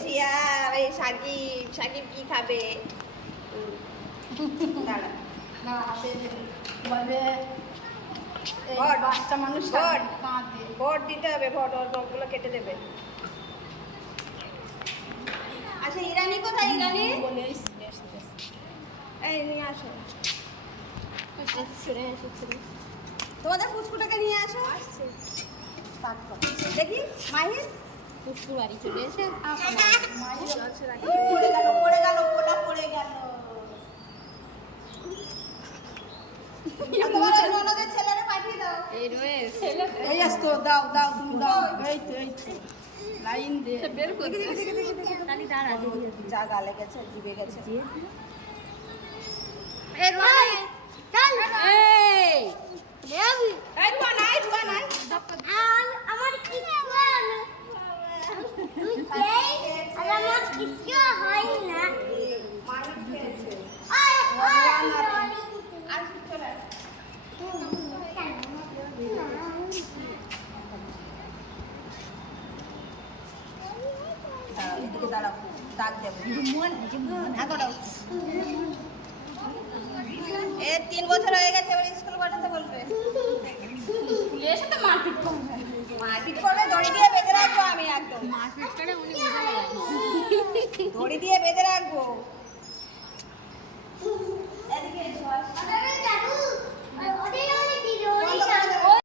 শিয়া এই সাকিব সাকিব কি খাবে দাঁড়া না হাতে বলে ভট। বাচ্চা মানুষ ভট। কাঁদে ভোট দিতে হবে ভোট ওর নখগুলো কেটে দেবে আচ্ছা ইরানি কোথায় ইরানি বলে এই নিয়ে আসো তোমাদের পুচকুটাকে নিয়ে আসো দেখি মাহির পুষ্পু বাড়ি চলে এসে পড়ে গেল পোলা পড়ে গেল তোমাদের ননদের ছেলেরে পাঠিয়ে দাও এই রয়েছে এই আসতো দাও দাও তুমি দাও এই তো লাইন দে বের করে খালি দাঁড়া যা গালে গেছে জিভে গেছে এই রোহান চল এই দেবি এই রুয়া নাই আমার কি হয় তুই এই আমার কিছু হয় না মাহির খেয়েছে আর চলে এদিকে দাঁড়াও ডাক দেবো এ 3 বছর হয়ে গেছে এবার স্কুল পাঠাতে বলবে স্কুলে এসে তো মারপিট করবে মারপিট করবে দড়ি দিয়ে বেঁধে রাখবো আমি একদম মারপিট করে উনি বোঝা দড়ি দিয়ে বেঁধে রাখবো এদিকে এসো